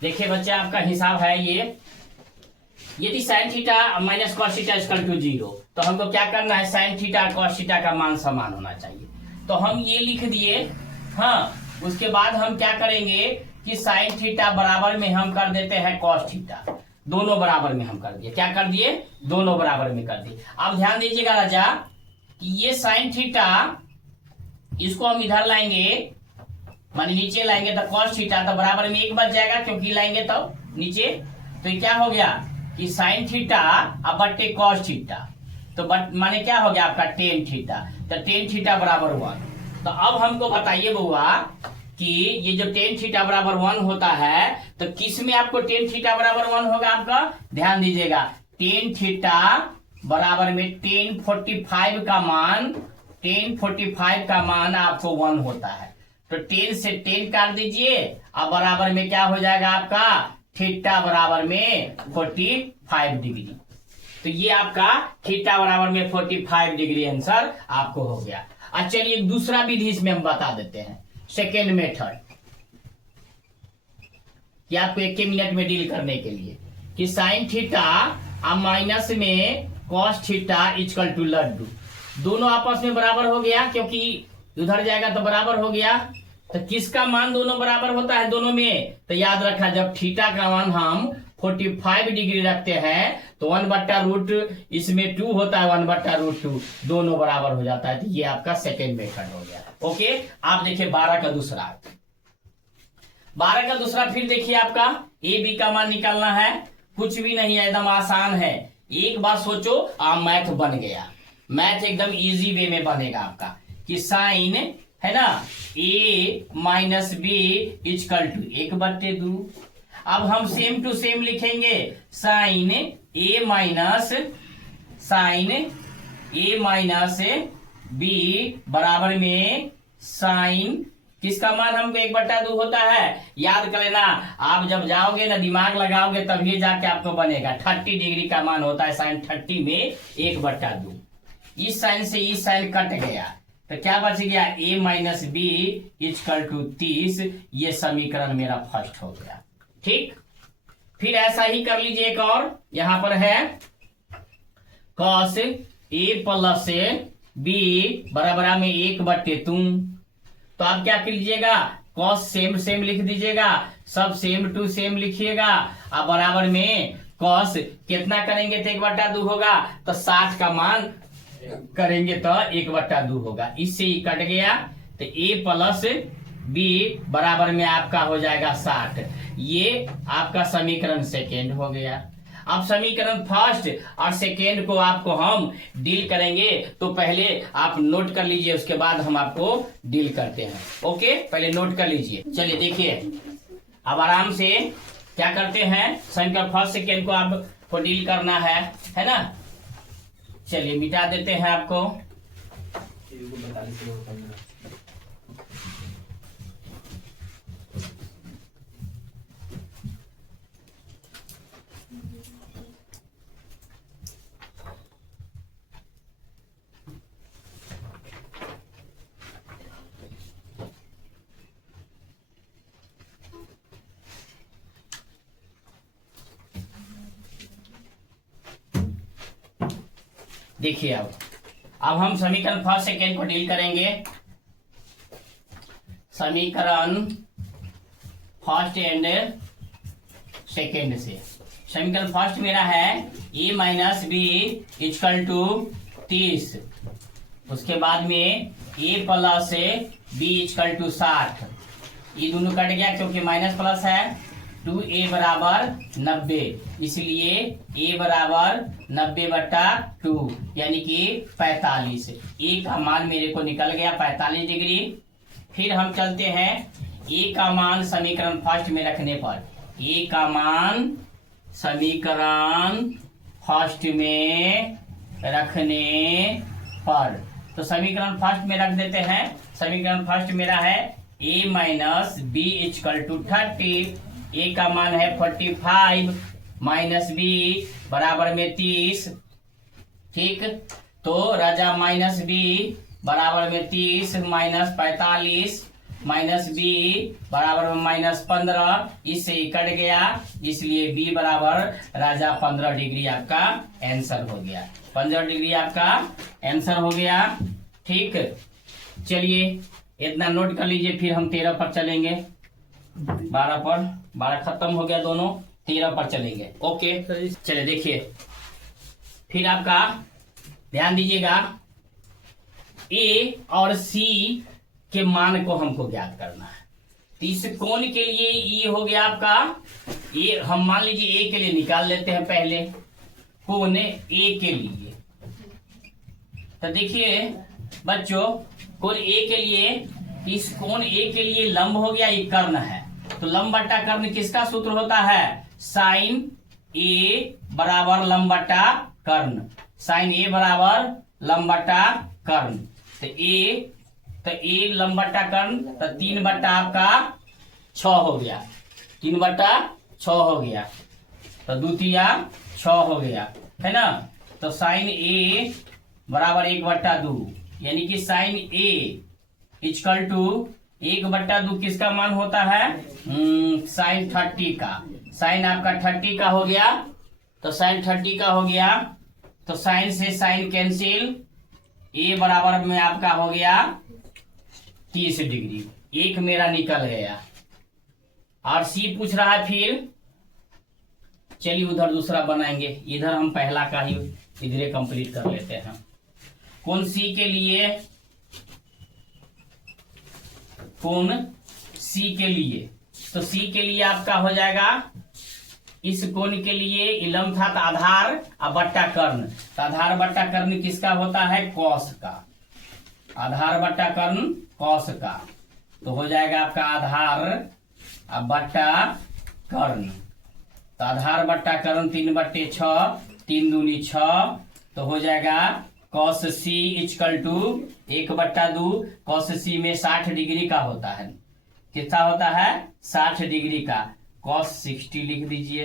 देखिए बच्चे, आपका हिसाब है ये, यदि sine theta minus cos theta equal to 0, तो हमको क्या करना है, साइन थीटा कॉस थीटा का मान समान होना चाहिए। तो हम ये लिख दिए। हाँ, उसके बाद हम क्या करेंगे कि साइन थीटा बराबर में हम कर देते हैं कॉस थीटा, दोनों बराबर में हम कर दिए। क्या कर दिए, दोनों बराबर में कर दिए। अब ध्यान दीजिएगा राजा कि ये साइन थीटा, इसको हम इधर लाएंगे, माने नीचे लाएंगे तो कॉस थीटा, तो बराबर में 1 बच जाएगा, क्योंकि लाएंगे तो नीचे। तो ये क्या हो गया कि साइन थीटा अब बट्टे कॉस थीटा, तो बट माने क्या हो गया आपका टेन थीटा, तो टेन थीटा बराबर 1। तो अब हमको बताइए बुआ कि ये जो टेन थीटा बराबर 1 होता है, तो किस में आपको टेन थीटा बराबर 1 होगा आपका, ध्यान दीजिएगा, टेन थीटा बराबर में टेन 45 का मान, टेन 45 का मान आपको 1 होता है। तो 10 से 10 काट दीजिए, अब बराबर में क्या हो जाएगा आपका, थीटा बराबर में 45 डिग्री। तो ये आपका थीटा बराबर में 45 डिग्री आंसर आपको हो गया। अच्छा चलिए एक दूसरा विधि इसमें हम बता देते हैं, सेकेंड मेथड, कि आपको 1 मिनट में डील करने के लिए, कि साइन थीटा अब माइनस में कॉस थीटा इक्वल टू लड्डू, दोनों आपस में बराबर हो गया, क्योंकि उधर जाएगा तो बराबर हो गया। तो किसका मान दोनों बराबर होता है दोनों में, तो याद रखा, जब थीटा का मान हम 45 डिग्री रखते हैं तो 1/रूट इसमें 2 होता है, 1/√2, दोनों बराबर हो जाता है। तो ये आपका सेकेंड मेथड हो गया। ओके, आप देखिए 12 का दूसरा, 12 का दूसरा फिर देखिए, आपका ए बी का मान निकालना है, कुछ भी नहीं है, एकदम आसान है। एक बार सोचो, आप मैथ बन गया, मैथ एकदम इजी वे में बनेगा आपका, कि साइन है ना ए माइनस बी इक्वल टू 1/2। अब हम सेम टू सेम लिखेंगे, साइन ए माइनस बी बराबर में साइन, किसका मान हमको 1/2 होता है, याद कर लेना। आप जब जाओगे ना, दिमाग लगाओगे, तभी जाके आपको बनेगा। 30 डिग्री का मान होता है साइन 30 में 1/2। इस साइन से इस साइन कट गया, तो क्या बच गया, a minus B equal to 30। ये समीकरण मेरा फर्स्ट हो गया। ठीक, फिर ऐसा ही कर लीजिए एक और, यहां पर है cos a प्लस b बराबर में 1/2। तो आप क्या कर लीजिएगा, cos सेम सेम लिख दीजिएगा, सब सेम टू सेम लिखिएगा। अब बराबर में cos कितना करेंगे तो 1/2 होगा, तो 60 का मान करेंगे तो 1/2 होगा, इससे ही कट गया। तो a प्लस बी बराबर में आपका हो जाएगा 60। ये आपका समीकरण सेकेंड हो गया। अब समीकरण फर्स्ट और सेकेंड को आपको हम डील करेंगे, तो पहले आप नोट कर लीजिए, उसके बाद हम आपको डील करते हैं। ओके, पहले नोट कर लीजिए। चलिए देखिए, अब आराम से क्या करते हैं, समीकरण फर्स्ट सेकेंड को आपको डील करना है ना। चलिए मिटा देते हैं आपको। देखिए अब हम समीकरण फर्स्ट सेकेंड को डील करेंगे। समीकरण फर्स्ट एंड सेकेंड से, समीकरण फर्स्ट मेरा है a minus B equal to 30, उसके बाद में a plus B equal to 60। ये दोनों कट गया क्योंकि माइनस प्लस है। 2a बराबर 90, इसलिए a बराबर 90/2 यानी कि 45। a का मान मेरे को निकल गया 45 डिग्री। फिर हम चलते हैं, a का मान समीकरण फर्स्ट में रखने पर, a का मान समीकरण फर्स्ट में रखने पर, तो समीकरण फर्स्ट में रख देते हैं। समीकरण फर्स्ट मेरा है a minus B equal to 30, a का मान है 45 माइनस बी बराबर में 30। ठीक, तो राजा माइनस बी बराबर में 30 माइनस 45 माइनस बी बराबर में -15, इससे ही कट गया, इसलिए बी बराबर राजा 15 डिग्री आपका आंसर हो गया। 15 डिग्री आपका आंसर हो गया। ठीक, चलिए इतना नोट कर लीजिए, फिर हम 13 पर चलेंगे। 12 पर, 12 खत्म हो गया दोनों, 13 पर चलेंगे। ओके चलिए देखिए, फिर आपका ध्यान दीजिएगा, ए और सी के मान को हमको ज्ञात करना है। तो इस कोण के लिए ये हो गया आपका, ये हम मान लीजिए ए के लिए निकाल लेते हैं पहले, कोण ए के लिए। तो देखिए बच्चों, कोण ए के लिए, इस कोण ए के लिए लंब हो गया, ये कर्ण है, तो लंब बट्टा कर्ण किसका सूत्र होता है? साइन ए बराबर लंब बट्टा कर्ण, साइन ए बराबर लंब बट्टा कर्ण। तो ए लंब बट्टा कर्ण, तो 3 बट्टा आपका 6 हो गया, 3 बट्टा 6 हो गया, तो 2 तिया 6 हो गया, है ना। तो साइन ए बराबर 1/2, यानी कि साइन ए इक्वल टू 1/2 किसका मान होता है? साइन 30 का, साइन आपका 30 का हो गया, तो साइन 30 का हो गया, तो साइन से साइन कैंसिल, ए बराबर में आपका हो गया 30 डिग्री, एक मेरा निकल गया। और सी पूछ रहा है, फिर चलिए उधर दूसरा बनाएंगे, इधर हम पहला का ही इधरे कंप्लीट कर लेते हैं। कोण सी के लिए, कोण सी के लिए, तो सी के लिए आपका हो जाएगा, इस कोण के लिए लंब था तो आधार और बट्टा कर्ण, तो आधार बट्टा कर्ण किसका होता है? कॉस का, आधार बट्टा कर्ण कॉस का, तो हो जाएगा आपका आधार और बट्टा कर्ण, तो आधार बट्टा कर्ण 3/6, 3 दूनी 6, तो हो जाएगा cos C equal to 1/2, cos C में 60 डिग्री का होता है, कितना होता है? 60 डिग्री का, कॉस 60 लिख दीजिए,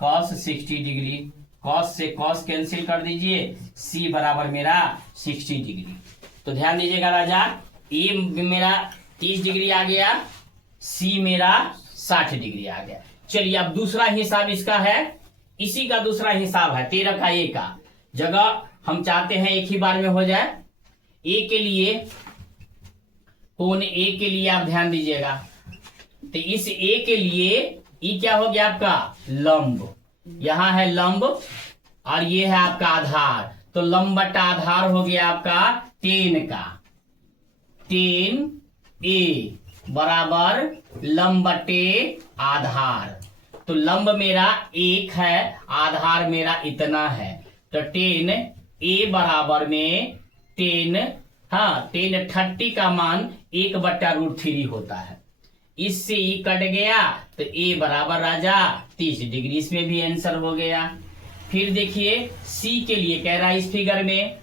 कॉस 60 डिग्री, कॉस से कॉस कैंसिल कर दीजिए, सी बराबर मेरा 60 डिग्री। तो ध्यान दीजिएगा राजा, ए मेरा 30 डिग्री आ गया, सी मेरा 60 डिग्री आ गया। चलिए अब दूसरा हिसाब इसका है, इसी का दूसरा हिसाब है 13 का ए का, जगह हम चाहते हैं एक ही बार में हो जाए। ए के लिए, कोण ए के लिए आप ध्यान दीजिएगा, तो इस ए के लिए ई क्या हो गया आपका? लंब, यहां है लंब और ये है आपका आधार, तो लंब बट्टा आधार हो गया आपका 10 का, 10 ए बराबर लंब बट्टे आधार, तो लंब मेरा 1 है, आधार मेरा इतना है, तो 10 ए बराबर में 10, हाँ 10 30 का मान 1/√3 होता है, इससे ई कट गया, तो ए बराबर राजा 30 डिग्री, इसमें भी आंसर हो गया। फिर देखिए सी के लिए कह रहा है, इस फिगर में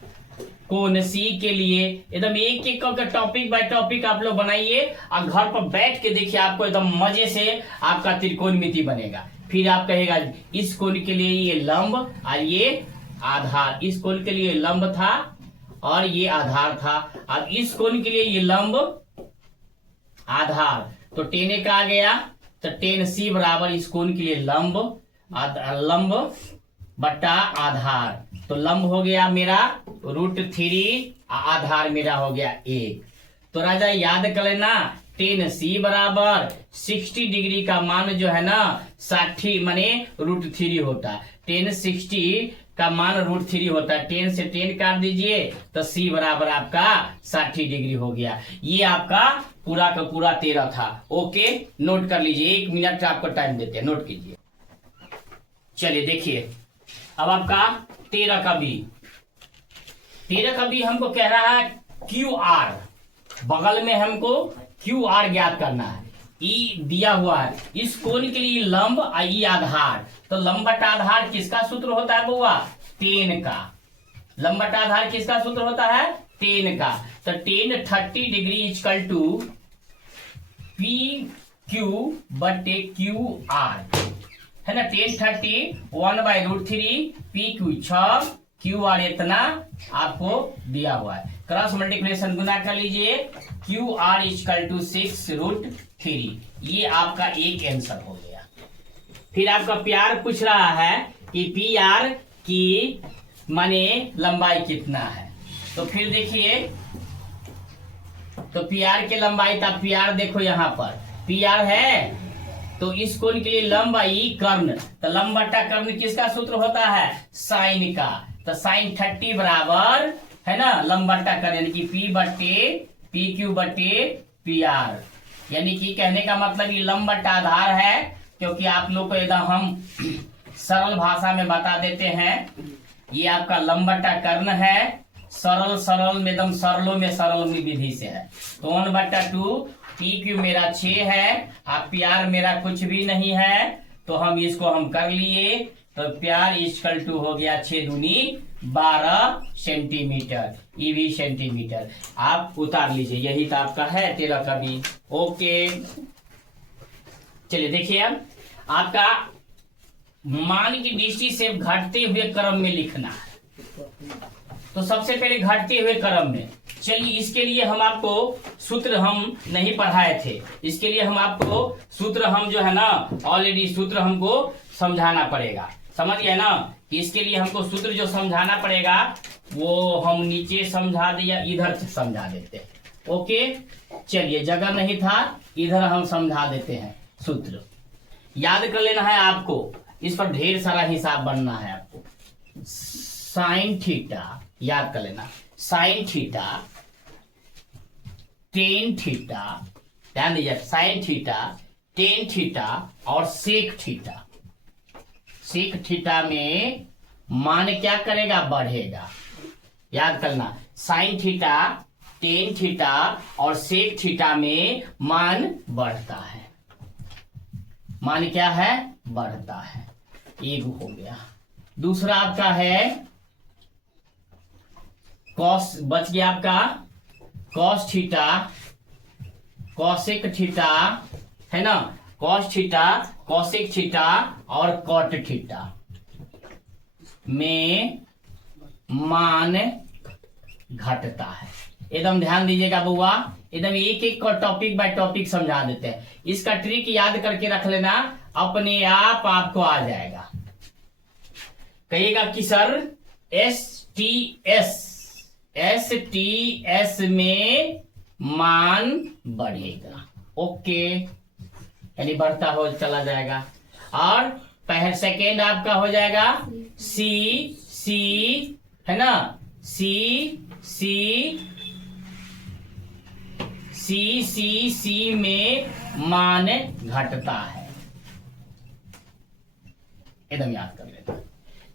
कोण सी के लिए एकदम एक एक करके टॉपिक बाय टॉपिक आप लोग बनाइए और घर पर बैठ के देखिए, आपको एकदम मजे से आपका त्रिकोणमिति बनेगा। फिर आप कहेगा इस कोण के लिए ये लंब और ये आधार, इस कोण के लिए लंब था और ये आधार था, और इस कोण के लिए ये लंब आधार, तो 10 का आ गया, तो 10 सी बराबर इस कोण के लिए लंब, लंब बट्टा आधार, तो लंब हो गया मेरा √3, आधार मेरा हो गया 1। तो राजा याद कर लेना, 10 सी बराबर 60 डिग्री का मान जो है ना 60 माने √3 होता है, 10 60 का मान √3 होता है, 10 से 10 काट दीजिए, तो सी बराबर आपका 60 डिग्री हो गया। ये आपका पूरा का पूरा 13 था। ओके, नोट कर लीजिए, 1 मिनट का आपको टाइम देते हैं, नोट कीजिए। चलिए देखिए, अब आपका 13 का बी हमको कह रहा है QR, बगल में हमको QR ज्ञात करना है, ई दिया हुआ है, इस कोण के लिए लंब और ई आधार, तो लंब बटा आधार किसका सूत्र होता है बउआ? 10 का, लंब बटा आधार किसका सूत्र होता है? 10 का, तो 10 30 डिग्री इक्वल टू PQ/QR, है ना। 10 30 1/√3 PQ 6 QR इतना आपको दिया हुआ है। क्रॉस मल्टीप्लिकेशन गुना कर लीजिए, क्यू आर इक्वल टू 6√3। ये आपका एक आंसर हो गया। फिर आपका प्यार पूछ रहा है कि पी आर की माने लंबाई कितना है। तो फिर देखिए, तो पी आर की लंबाई था, पी आर देखो यहाँ पर पी आर है, तो इस कोण के लिए लंबाई कर्ण, तो लंब बट्टा कर्ण किसका सूत्र होता है, साइन का। तो साइन 30 बराबर है ना लंब बट्टा कर्ण, यानी कि पी बट्टे पी क्यू बट्टे पी आर, यानी कि कहने का मतलब ये लंब बट्टा आधार है, क्योंकि आप लोग को एकदम हम सरल भाषा में बता देते हैं। ये आपका लंब बट्टा कर्ण है, सरल में एकदम सरलों में सरल विधि से है। तो 1/2 पी क्यू मेरा 6 है, आप प्यार मेरा कुछ भी नहीं है, तो हम इसको हम कर लिए। तो प्यार इक्वल टू हो गया 6 दूनी 12 सेंटीमीटर, ये भी सेंटीमीटर। आप उतार लीजिए, यही तो आपका है 13 का भी। ओके, चलिए देखिए, अब आपका मान की दृष्टि से घटते हुए क्रम में लिखना है। तो सबसे पहले घटते हुए क्रम में, चलिए इसके लिए हम आपको सूत्र हम नहीं पढ़ाए थे, इसके लिए हम आपको सूत्र हम जो है ना ऑलरेडी सूत्र हमको समझाना पड़ेगा। समझ गए ना कि इसके लिए हमको सूत्र जो समझाना पड़ेगा वो हम नीचे समझा दे या इधर से समझा देते हैं। ओके, चलिए जगह नहीं था, इधर हम समझा देते हैं। सूत्र याद कर लेना है आपको, इस पर ढेर सारा हिसाब बनना है आपको। साइन थीटा याद कर लेना, साइन थीटा, टेन थीटा, ध्यान दीजिए, साइन थीटा, टेन थीटा और सेक थीटा। सेक थीटा में मान क्या करेगा, बढ़ेगा। याद करना, साइन थीटा, टेन थीटा और सेक थीटा में मान बढ़ता है। मान क्या है, बढ़ता है। एक हो गया। दूसरा आपका है कॉस, बच गया आपका कॉस थीटा, कॉसेक थीटा है ना, कॉस थीटा, कॉसेक थीटा और कॉट थीटा में मान घटता है। एकदम ध्यान दीजिएगा बुआ, एकदम एक एक को टॉपिक बाय टॉपिक समझा देते हैं। इसका ट्रिक याद करके रख लेना, अपने आप आपको आ जाएगा। कहिएगा कि सर एस में मान बढ़ेगा। ओके, यानी बढ़ता हो चला जाएगा। और पहले सेकेंड आपका हो जाएगा सी है ना, सी में मान घटता है। एकदम याद कर लेना।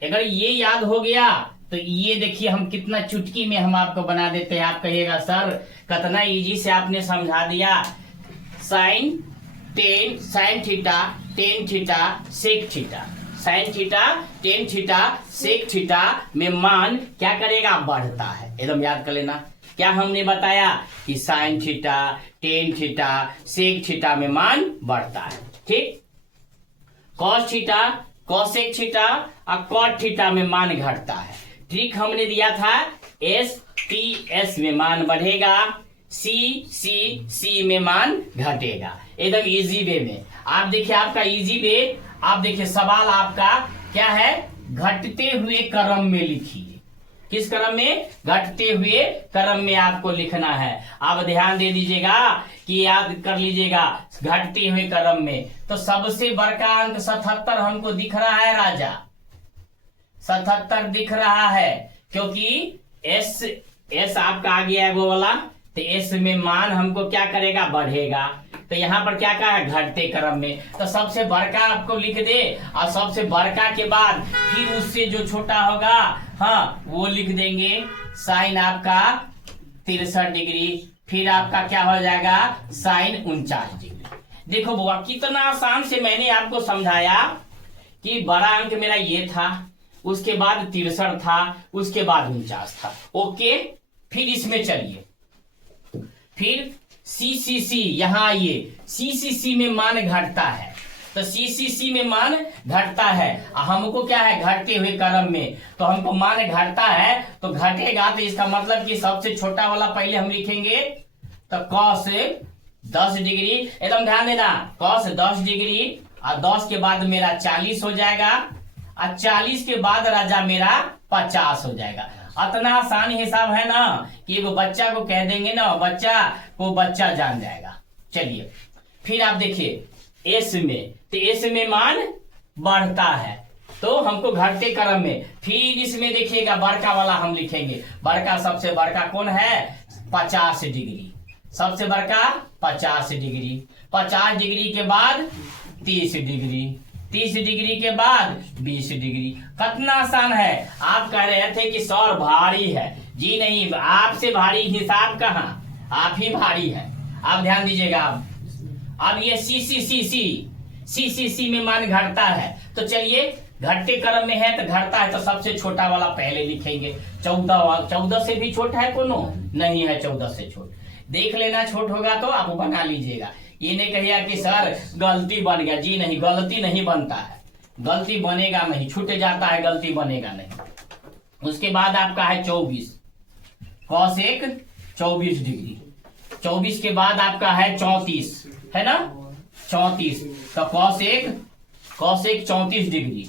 अगर ये याद हो गया तो ये देखिए हम कितना चुटकी में हम आपको बना देते हैं। आप कहिएगा सर कितना इजी से आपने समझा दिया। Sine theta, tan theta, sec theta, sine theta, tan theta, sec theta में मान क्या करेगा, बढ़ता है। एकदम याद कर लेना। क्या हमने बताया कि sine theta, tan theta, sec theta में मान बढ़ता है। ठीक, कॉस थीटा, कॉसेक थीटा और कॉट थीटा में मान घटता है। ट्रिक हमने दिया था एस में मान बढ़ेगा, सी में मान घटेगा। एकदम इजी वे में आप देखिए, आपका इजी वे आप देखिए, सवाल आपका क्या है, घटते हुए क्रम में लिखिए। किस क्रम में, घटते हुए क्रम में आपको लिखना है। आप ध्यान दे दीजिएगा कि याद कर लीजिएगा, घटते हुए क्रम में। तो सबसे बड़का अंक 77 हमको दिख रहा है राजा, 77 दिख रहा है, क्योंकि एस आपका आ गया है वो वाला, तो एस में मान हमको क्या करेगा, बढ़ेगा। तो यहाँ पर क्या कहा है, घटते क्रम में। तो सबसे बड़का आपको लिख दे, और सबसे बड़का के बाद फिर उससे जो छोटा होगा हाँ वो लिख देंगे। साइन आपका 63 डिग्री, फिर आपका क्या हो जाएगा, साइन 49 डिग्री। देखो बुआ कितना आसान से मैंने आपको समझाया कि बड़ा अंक मेरा ये था, उसके बाद 63 था, उसके बाद 49 था। ओके, फिर इसमें चलिए, फिर सी यहाँ आइए, सी में मान घटता है। तो सी में मान घटता है, हमको क्या है घटते हुए क्रम में, तो हमको मान घटता है तो घटेगा, तो इसका मतलब कि सबसे छोटा वाला पहले हम लिखेंगे, तो cos 10 डिग्री, एकदम ध्यान देना, cos 10 डिग्री और 10 के बाद मेरा 40 हो जाएगा और 40 के बाद राजा मेरा 50 हो जाएगा। इतना आसान हिसाब है ना कि एगो बच्चा को कह देंगे ना, बच्चा को बच्चा जान जाएगा। चलिए फिर आप देखिए एस में, तो एस में मान बढ़ता है तो हमको घटते क्रम में, फिर इसमें देखिएगा बड़का वाला हम लिखेंगे, बड़का सबसे बड़का कौन है 50 डिग्री, सबसे बड़का 50 डिग्री, 50 डिग्री के बाद 30 डिग्री, 30 डिग्री के बाद 20 डिग्री। कितना आसान है। आप कह रहे थे कि सौर भारी है, जी नहीं, आपसे भारी हिसाब कहाँ, आप ही भारी है। आप ध्यान दीजिएगा। अब ये सी में मान घटता है, तो चलिए घटते क्रम में है तो घटता है, तो सबसे छोटा वाला पहले लिखेंगे। 14 से भी छोटा है कोनो नहीं है, 14 से छोट देख लेना, छोट होगा तो आप बना लीजिएगा। ये नहीं कहिए कि सर गलती बन गया, जी नहीं, गलती नहीं बनता है, गलती बनेगा नहीं, छूट जाता है, गलती बनेगा नहीं। उसके बाद आपका है 24, cos 1 24 डिग्री, 24 के बाद आपका है 34, है ना 34, तो cos 1 34 डिग्री,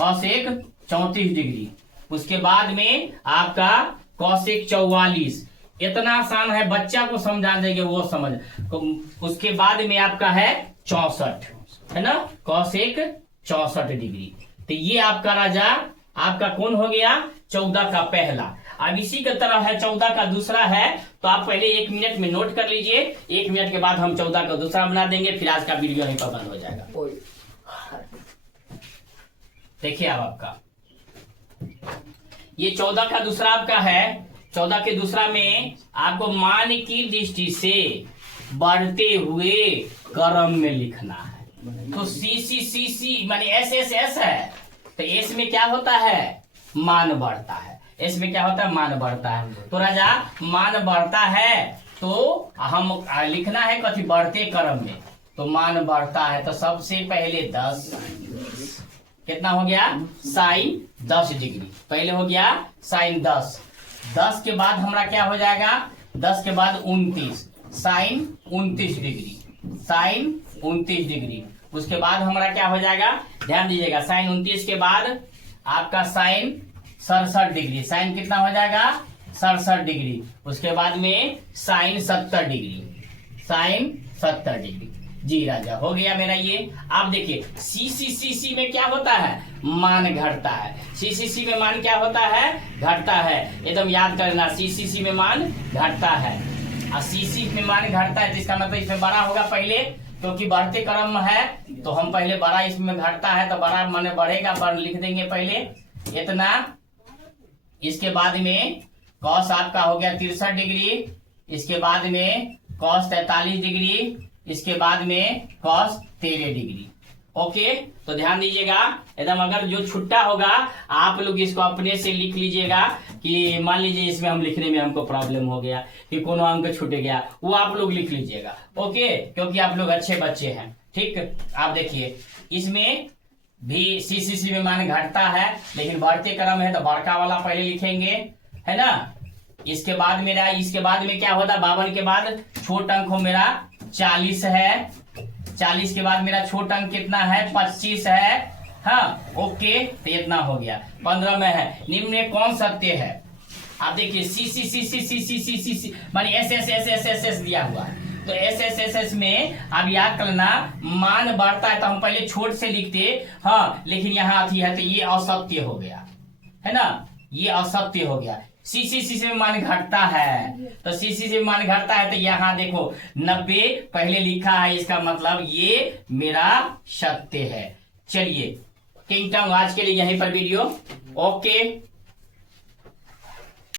cos 1 34 डिग्री। उसके बाद में आपका cos 1 44। इतना आसान है, बच्चा को समझा देंगे वो समझ। उसके बाद में आपका है 64, है ना cos 1 64 डिग्री। तो ये आपका राजा आपका कौन हो गया 14 का पहला। अब इसी की तरह है 14 का दूसरा है, तो आप पहले 1 मिनट में नोट कर लीजिए, 1 मिनट के बाद हम 14 का दूसरा बना देंगे, फिर आज का वीडियो यहीं पर बंद हो जाएगा। देखिए अब आपका ये 14 का दूसरा आपका है, 14 के दूसरा में आपको मान की दृष्टि से बढ़ते हुए क्रम में लिखना है। तो सी माने एस है, तो एस में क्या होता है मान बढ़ता है, एस में क्या होता है मान बढ़ता है। तो राजा मान बढ़ता है तो हम लिखना है कथी बढ़ते क्रम में, तो मान बढ़ता है तो सबसे पहले 10, कितना हो गया साइन 10 डिग्री, पहले हो गया साइन 10, 10 के बाद हमारा क्या हो जाएगा 10 के बाद 29, साइन 29 डिग्री, साइन 29 डिग्री। उसके बाद हमारा क्या हो जाएगा ध्यान दीजिएगा, साइन 29 के बाद आपका साइन 67 डिग्री, साइन कितना हो जाएगा 67 डिग्री। उसके बाद में साइन 70 डिग्री, साइन 70 डिग्री। जी राजा हो गया मेरा ये। आप देखिए सी में क्या होता है मान घटता है, सी में मान क्या होता है घटता है, एकदम याद करना सी में मान घटता है और सी में मान घटता है, तो इसका मतलब इसमें बड़ा होगा पहले, क्योंकि बढ़ते क्रम है तो हम पहले बड़ा, इसमें घटता है तो बड़ा माने बढ़ेगा, लिख देंगे पहले इतना। इसके बाद में कॉस आपका हो गया 63 डिग्री, इसके बाद में कॉस 43 डिग्री, इसके बाद में कॉस 13 डिग्री। ओके, तो ध्यान दीजिएगा एकदम, अगर जो छुट्टा होगा आप लोग इसको अपने से लिख लीजिएगा कि मान लीजिए इसमें हम लिखने में हमको प्रॉब्लम हो गया कि कोनो अंक छूट गया, वो आप लोग लिख लीजिएगा। ओके, क्योंकि आप लोग अच्छे बच्चे हैं। ठीक, आप देखिए इसमें भी सी में मान घटता है, लेकिन बढ़ते क्रम है तो बड़का वाला पहले लिखेंगे, है ना। इसके बाद मेरा, इसके बाद में क्या होता 52 के बाद छोट अंक हो मेरा 40 है, 40 के बाद मेरा छोट अंक कितना है 25 है। हाँ ओके, तो इतना हो गया। 15 में है निम्न में कौन सत्य है, आप देखिए सी मानी एस दिया हुआ है, तो एस में आप याद करना मान बढ़ता है तो हम पहले छोट से लिखते, हाँ लेकिन यहाँ अथी है तो ये असत्य हो गया, है ना, ये असत्य हो गया। सी से मान घटता है, तो सी से मान घटता है तो यहाँ देखो 90 पहले लिखा है, इसका मतलब ये मेरा सत्य है। चलिए किंगटम आज के लिए यहीं पर वीडियो ओके।